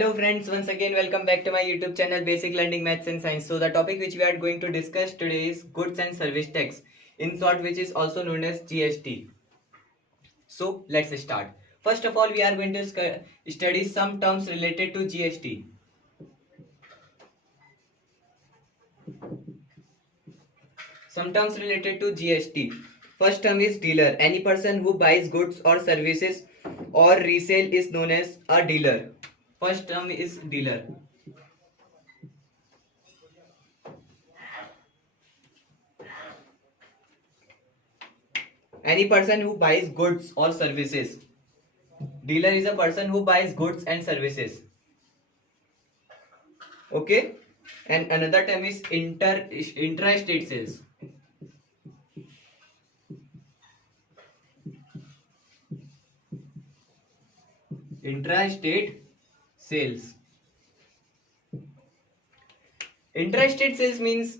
Hello friends, once again welcome back to my YouTube channel Basic Learning Maths and Science. So the topic which we are going to discuss today is Goods and Service Tax, in short which is also known as GST. So let's start. First of all, we are going to study some terms related to GST. Some terms related to GST. First term is dealer. Any person who buys goods or services or resale is known as a dealer. First term is dealer. Any person who buys goods or services. Dealer is a person who buys goods and services. Okay. And another term is intra-state sales. Intra-state sales. Intra-state sales means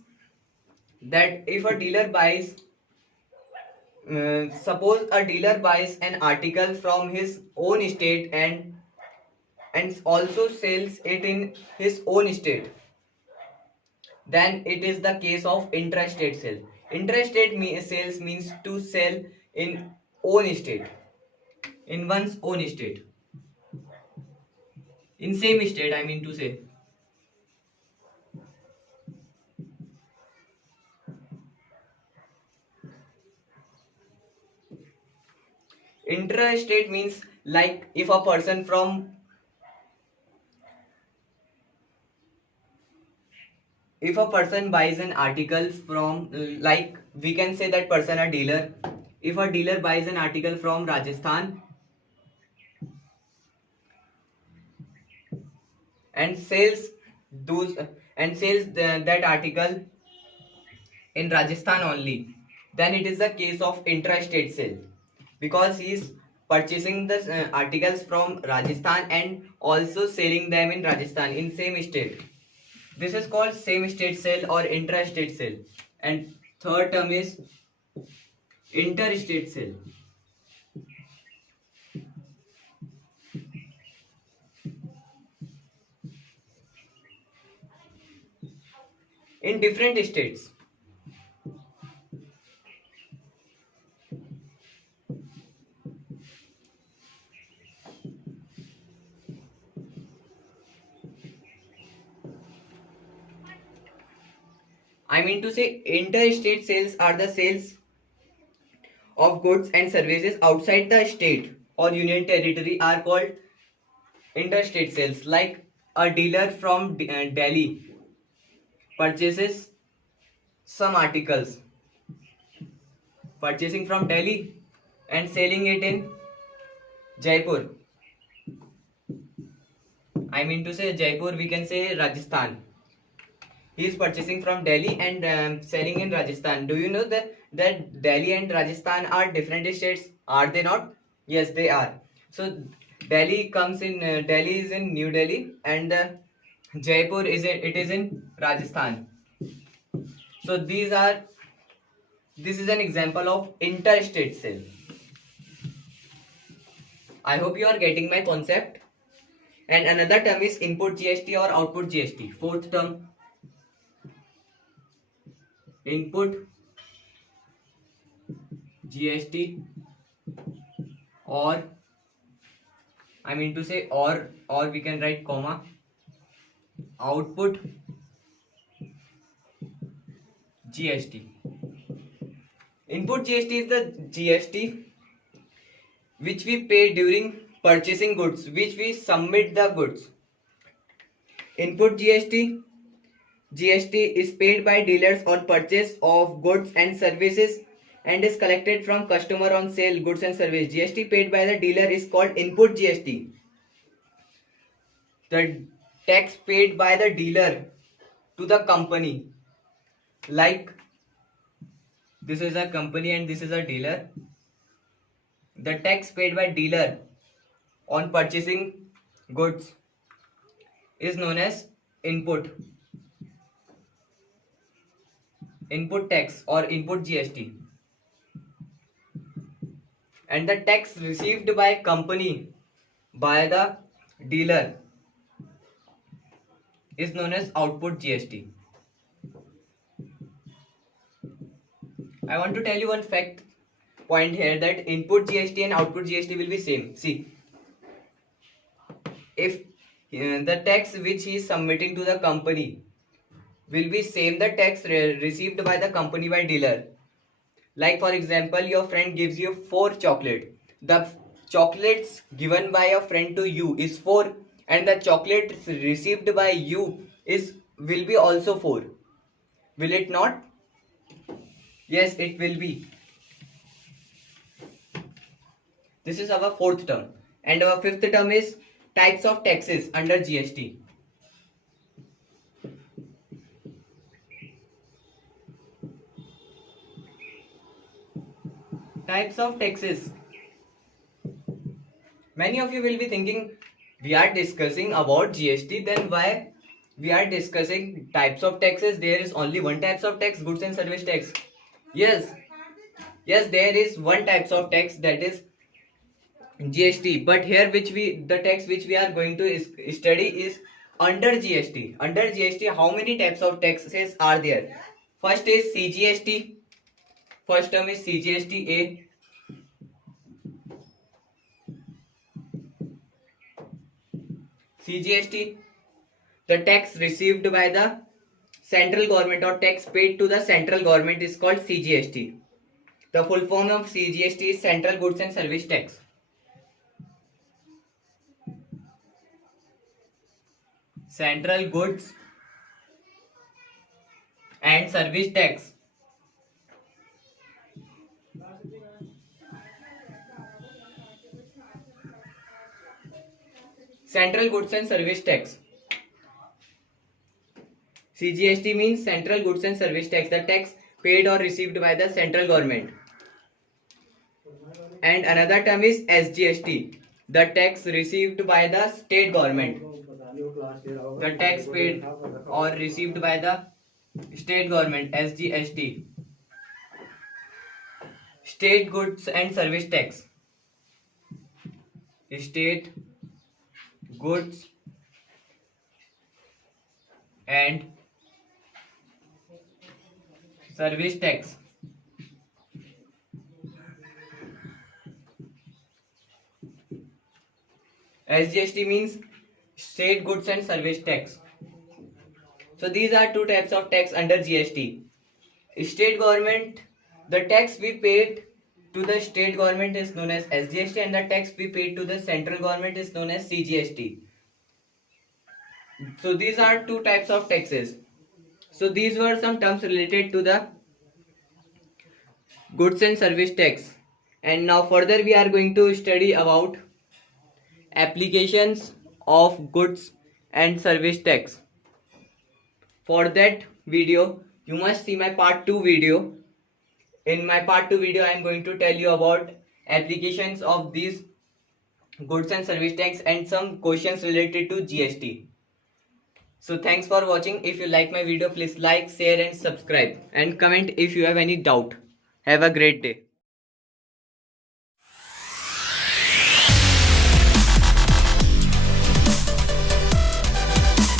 that if a dealer buys, suppose a dealer buys an article from his own state and also sells it in his own state, then it is the case of intra-state sale. Intra-state sales means to sell in own state, in one's own state, in same state, I mean to say. Intra-state means like if a person from, if a person buys an article from, like we can say that person a dealer. If a dealer buys an article from Rajasthan and sells those that article in Rajasthan only, then it is the case of intra-state sale, because he is purchasing the articles from Rajasthan and also selling them in Rajasthan in same state. This is called same state sale or intra-state sale. And third term is interstate sale. In different states. I mean to say interstate sales are the sales of goods and services outside the state or union territory are called interstate sales. Like a dealer from Delhi purchases some articles, purchasing from Delhi and selling it in Jaipur. I mean to say Jaipur, we can say Rajasthan. He is purchasing from Delhi and selling in Rajasthan. Do you know that Delhi and Rajasthan are different states? Are they not? Yes, they are. So Delhi comes in. Delhi is in New Delhi, and Jaipur is in Rajasthan. So this is an example of interstate sale. I hope you are getting my concept. And another term is input GST or output GST. Fourth term, input GST, or I mean to say or we can write comma, output GST. Input GST is the GST which we pay during purchasing goods, which we submit the goods. Input GST is paid by dealers on purchase of goods and services and is collected from customer on sale goods and service. GST paid by the dealer is called input GST. The tax paid by the dealer to the company, like this is a company and this is a dealer. The tax paid by dealer on purchasing goods is known as input tax or input GST. And the tax received by company by the dealer is known as output GST. I want to tell you one fact point here that input GST and output GST will be same. See, if the tax which he is submitting to the company will be same the tax received by the company by dealer. Like for example, your friend gives you 4 chocolate. The chocolates given by a friend to you is 4, and the chocolates received by you is will be also 4. Will it not? Yes, it will be. This is our 4th term. And our 5th term is types of taxes under GST. Types of taxes. Many of you will be thinking, we are discussing about GST, then why we are discussing types of taxes? There is only one types of tax, goods and service tax. Yes, there is one types of tax, that is GST. But here the tax which we are going to study is under GST. Under GST, how many types of taxes are there? First is CGST. First term is CGST-A. CGST, the tax received by the central government or tax paid to the central government is called CGST. The full form of CGST is Central Goods and Service Tax. Central Goods and Service Tax. Central Goods and Service Tax. CGST means Central Goods and Service Tax, the tax paid or received by the central government. And another term is SGST, the tax received by the state government. The tax paid or received by the state government, SGST. State Goods and Service Tax. State Goods and Service Tax. SGST means State Goods and Service Tax. So these are two types of tax under GST. State government, the tax we paid to the state government is known as SGST, and the tax we paid to the central government is known as CGST. So these are two types of taxes. So these were some terms related to the goods and service tax. And now further we are going to study about applications of goods and service tax. For that video, you must see my part 2 video. In my part 2 video, I am going to tell you about applications of these goods and service tax and some questions related to GST. So thanks for watching. If you like my video, please like, share and subscribe, and comment if you have any doubt. Have a great day.